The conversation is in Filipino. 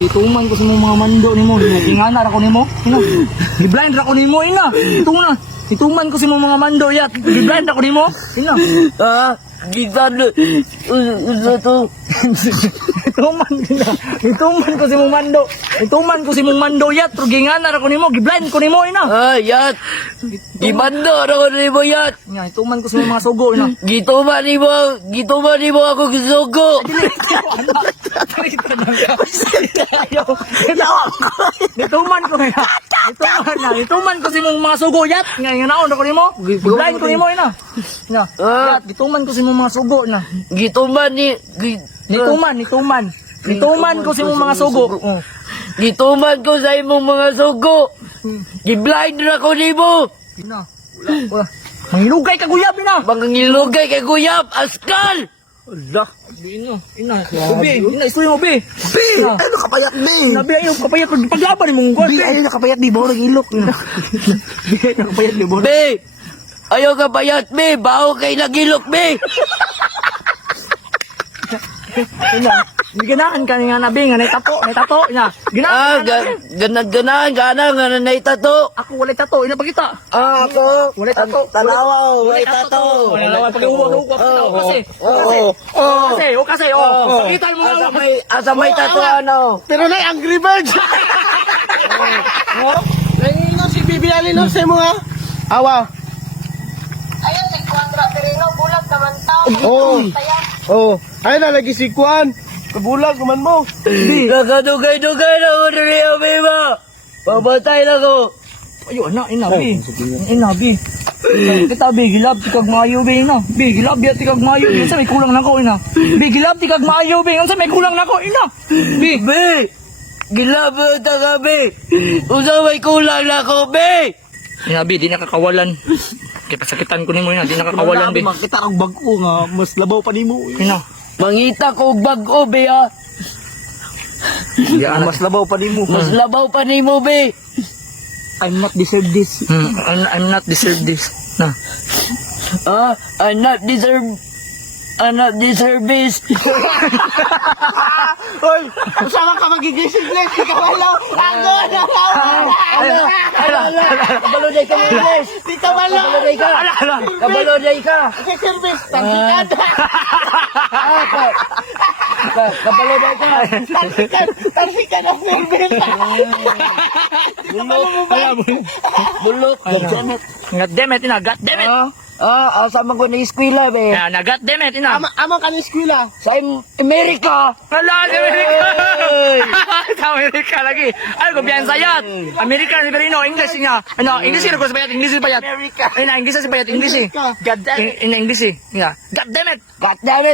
Ituman ko sa mga mando nimo. Tingana ra ko nimo. Ina. Giblind ra ko nimo ina. Ito na. Ituman ko sa mga mando yat. Giblind ra ko nimo. Ina. Gitan to. Ituman ina. Ituman ko sa mga mando. Ituman ko sa mga mando yat. Pero gingana ra ko nimo. Giblind ko nimo ina. Yat. Gibando ra ko nimo yat. Ina, ituman ko sa mga sugo ina. Gituman nimo ako gisugo. Ituman ko ina. Ituman ko sa mga sugo yat. Nga naon ra ko nimo. Giblind ko nimo ina. Ina. Yat, gituman ko sa mga sugo ina. Gituman Nituman ko sa mga sugo. Gituman ko sa imong mga sugo. Giblind ra ko nimo. Ina. Wala. Mangilugay ka guyab ina. Mangilugay kay Guyap Askal. Allah. Ina. Ubi. Ina, isuyo mo bi. Bi! Ano kapayat, Bi? Nabi ayaw kapayat paglaban mo ko. Bi, ayun nakapayat, Bi. Bawa nag-ilok. Bi ayaw kapayat bi. Be! Ayaw ka bayat, be! Baho kay nagilok, be! Ina. Ginaan ka nga nabi nga naitato. Ina. Ginaan. Ganag-ganahan ka na, nga naitato. Ako wala tato. Ina pakita. Ako. Wala tato. Tanawaw. Wala tato. Wala pag-uwag kasi. Kasi. Pakita mo nga. Asa may tato, ano? Pero na, Angry Birds. Nangino si Bibi Alino sa mo, ha? Awa. Ayun, si Quadra Perino, bulag naman tao. Oh. Ay na, lagi si Kuan. Kabulag, kuman mo. Nakadugay-dugay na ako na rin, Bima! Pabatay na ko! Ayo anak ina bi. Ina bi. Kita bi gilab tikag maayo bi ina. Bi gilab ya tikag maayo. Unsa may kulang nako ina. Bi gilab tikag maayo bi. Unsa may kulang nako ina. Bi. Be! Gilabo ta ka, be! Usa may kulang na ko, be! Ina bi di nakakawalan. Kaya pasakitan ko nimo ina, di nakakawalan bi. Makita ang bag ko nga, mas labaw pa ni mo. Ina. Mangita ko og bag-o, be, ha? Mas labaw pa ni mo. Mas labaw pa ni mo, be! I'm not deserve this. I'm not deserve this. Na. I'm not deserve this. Hoy, usama ka magigising lang. Ikaw wala. Kabaluday ka, Miles! Di ka wala. Kabaluday ka! Kabaluday ka! Service. Tansikan. Kabaluday ka! Tansikan ang service. Bulot! God damn it ina, god damn it. Asa man ko na eskwela, be? Ya, na god damn it ina. Amang ka ng eskwela. Sa Amerika! Hala, sa Amerika! Sa Amerika lagi. Ay, kumpiyansa yan. Amerika ni Perino, English niya. Ano, English ko sa bayat, English bayat. Amerika. Ina, English sa bayat, English. God damn it. Ina, English. Yeah. God damn it. God damn it!